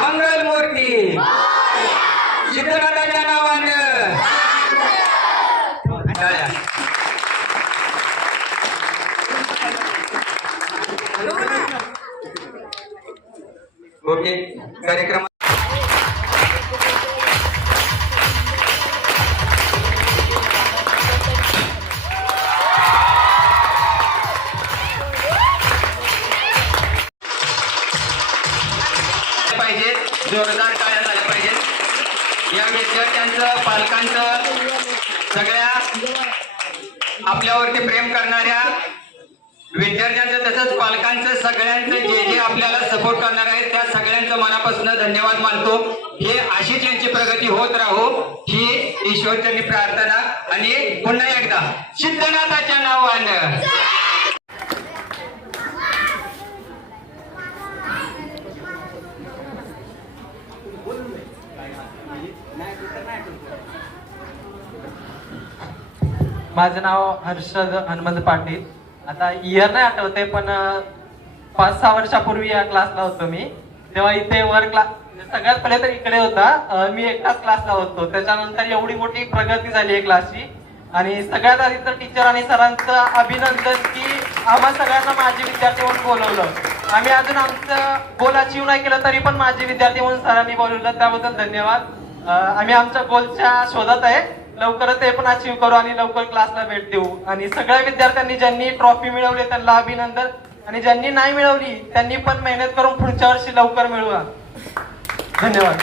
मंगलमूर्ती सिद्धनाथाच्या नावानं टाळ्या. ओके कार्यक्रम पाहिजे, जोरदार टाळ्या झाल्या पाहिजेत. या विद्यार्थ्यांचं, पालकांचं, सगळ्या आपल्यावरती प्रेम करणाऱ्या विद्यार्थ्यांचं तसंच पालकांचं, सगळ्यांचं जे आपल्याला सपोर्ट करणार आहेत त्या सगळ्यांचं मनापासून धन्यवाद मानतो. हे अशीच यांची प्रगती होत राहो ही ईश्वरचरणी प्रार्थना. आणि पुन्हा एकदा सिद्धनाथाच्या नावानं माझं नाव हर्षद हनुमंत पाटील. आता इयर नाही आठवते पण 5-6 वर्षापूर्वी या क्लासला होतो मी. तेव्हा इथे वर क्लास सगळ्यात पहिले तर इकडे होता, मी एकटाच क्लासला होतो. त्याच्यानंतर एवढी मोठी प्रगती झाली आहे क्लासची. आणि सगळ्यात आधी तर टीचर आणि सरांचं अभिनंदन की आम्हा सगळ्यांना माझे विद्यार्थी म्हणून बोलवलं. आम्ही अजून आमचं गोल अचीव नाही केलं तरी पण माझे विद्यार्थी म्हणून सरांनी बोलवलं, त्याबद्दल धन्यवाद. आम्ही आमच्या गोलच्या शोधात आहे, लवकरच ते पण अचीव करू आणि लवकर क्लासला भेट देऊ. आणि सगळ्या विद्यार्थ्यांनी ज्यांनी ट्रॉफी मिळवली त्यांना अभिनंदन, आणि ज्यांनी नाही मिळवली त्यांनी पण मेहनत करून पुढच्या वर्षी लवकर मिळवा. धन्यवाद.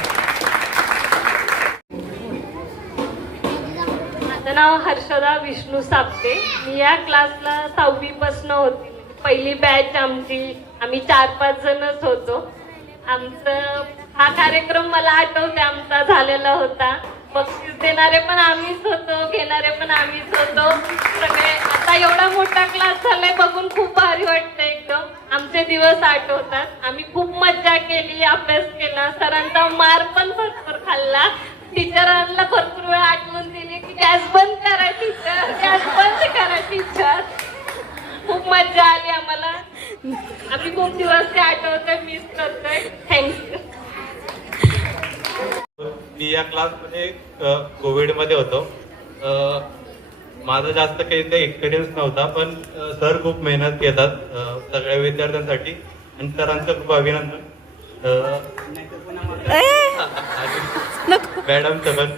माझं नाव हर्षदा विष्णू सापते. मी या क्लासला 6वी पासून होती. पहिली बॅच आम्ही 4-5 जणच होतो. हा कार्यक्रम मला आठवते आमचा झालेला होता. बक्षीस देणारे पण आम्हीच होतो, घेणारे पण आम्हीच होतो सगळे. आता एवढा मोठा क्लास झालाय बघून खूप भारी वाटतं एकदम. आमचे दिवस आठवतात. आम्ही खूप मज्जा केली, अभ्यास केला, सरांचा मार पण भरपूर खाल्ला, टीचरांना भरपूर वेळ आठवून दिली की गॅस बंद करा टीचर, गॅस बंद करा टीचर. खूप मज्जा आली आम्हाला. आम्ही खूप दिवस ते आठवतोय, मिस करतोय. थँक्यू. मी या क्लासमध्ये कोविडमध्ये होतो. माझा जास्त काही ते एक्सपिरियन्स नव्हता, पण सर खूप मेहनत घेतात सगळ्या विद्यार्थ्यांसाठी आणि सरांचं खूप अभिनंदन. मॅडम पण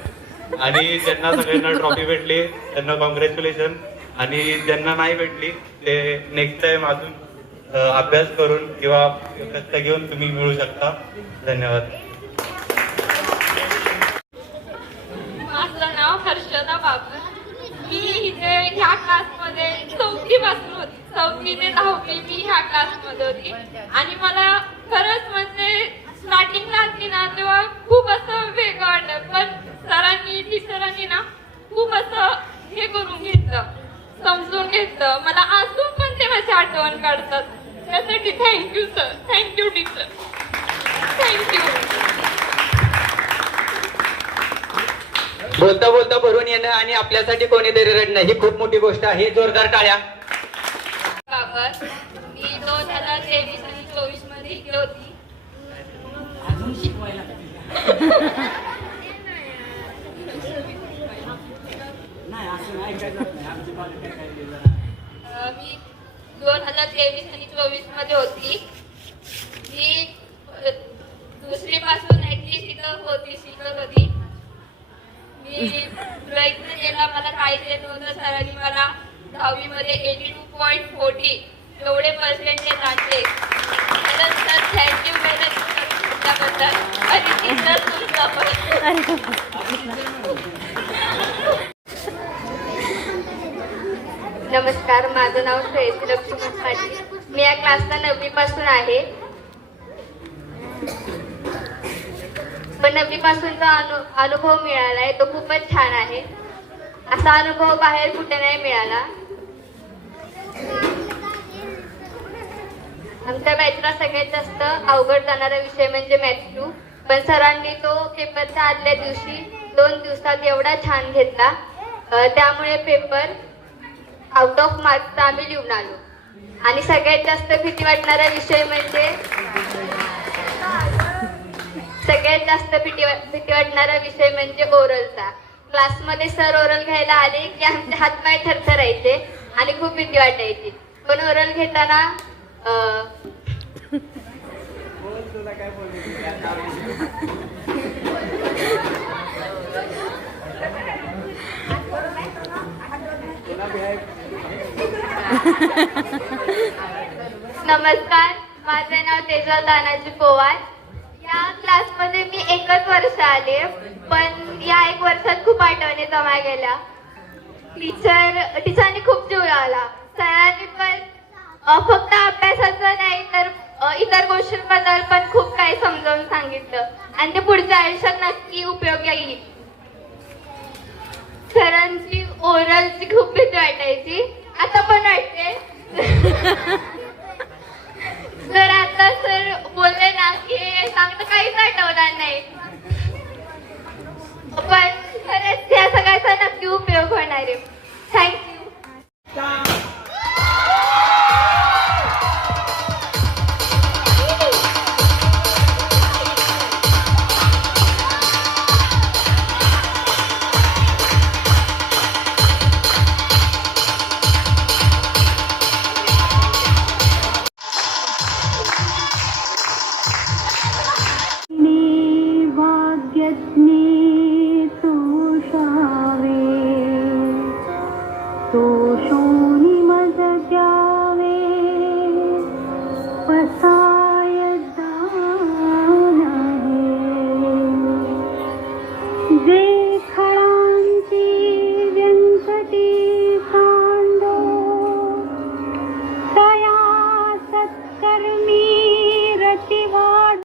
आणि ज्यांना सगळ्यांना ट्रॉफी भेटली त्यांना कॉंग्रॅच्युलेशन, आणि ज्यांना नाही भेटली ते नेक्स्ट टाइम अजून अभ्यास करून किंवा कष्ट घेऊन तुम्ही मिळू शकता. धन्यवाद. माझं नाव हर्षदा बाबर. मी इथे ह्या क्लासमध्ये 4वी पासून होती. 4वी ते 10वी मी ह्या क्लासमध्ये होती. आणि मला खरंच म्हणजे स्टार्टिंगला आली ना तेव्हा खूप असं वेगळं वाटलं, पण सरांनी टीचरांनी ना खूप असं हे करून घेतलं, समजून घेतलं. मला अजून पण ते माझी आठवण काढतात. त्यासाठी thank you sir, thank you teacher, thank you. बोलता बोलता भरून येणं आणि आपल्यासाठी कोणीतरी रडणं ही खूप मोठी गोष्ट आहे. जोरदार टाळ्या. बाबर. मी 2023 आणि 24 मध्ये इथे होती. मी 2023 आणि 24 मध्ये होती. मी 2री पासून ऍटलीस्ट इथं होती, शिकत होती. मी प्रयत्न केला, मला काहीच येत नव्हतं. सरांनी मला 10वी मध्ये 82.40 एवढे पर्सेंटेज आणले. सर थँक्यू मेहनत तुमच्याबद्दल आणि टीचर तुमचा पण. नमस्कार, माझं नाव श्रेयसी लक्ष्मण पाटील. मी या क्लासला 9वी पासून आहे. पण 9वी पासूनचा अनुभव मिळालाय तो खूपच छान आहे. असा अनुभव बाहेर कुठे नाही मिळाला. आमच्या बॅचला सगळ्यात जास्त अवघड जाणारा विषय म्हणजे मॅथ्स 2. पण सरांनी तो पेपरच्या आदल्या दिवशी 2 दिवसात एवढा छान घेतला, त्यामुळे पेपर आउट ऑफ मार्क्सचा आम्ही लिहून आलो. आणि सगळ्यात जास्त भीती वाटणारा विषय म्हणजे भीती वाटणारा विषय म्हणजे ओरलचा. क्लासमध्ये सर ओरल घ्यायला आले की आमचे हातपाय थरथरायचे आणि खूप भीती वाटायची. पण ओरल घेताना नमस्कार, माझे नाव तेजल तानाजी पोवार. या क्लासमध्ये मी एकच वर्ष आले, पण या 1 वर्षात खूप आठवणी जमा गेल्या. टीचरनी खूप जीव लावला. सरांनी पण फक्त अभ्यासाचं नाही तर इतर गोष्टींबद्दल पण खूप काही समजावून सांगितलं आणि ते पुढच्या आयुष्यात नक्की उपयोगी येईल. सरांची ओरलची खूप भीती वाटायची, आता पण वाटते. तर आता सर बोलले ना की सांगणं काहीच आठवणार नाही, पण खरंच या सगळ्याचा नक्की उपयोग होणार आहे.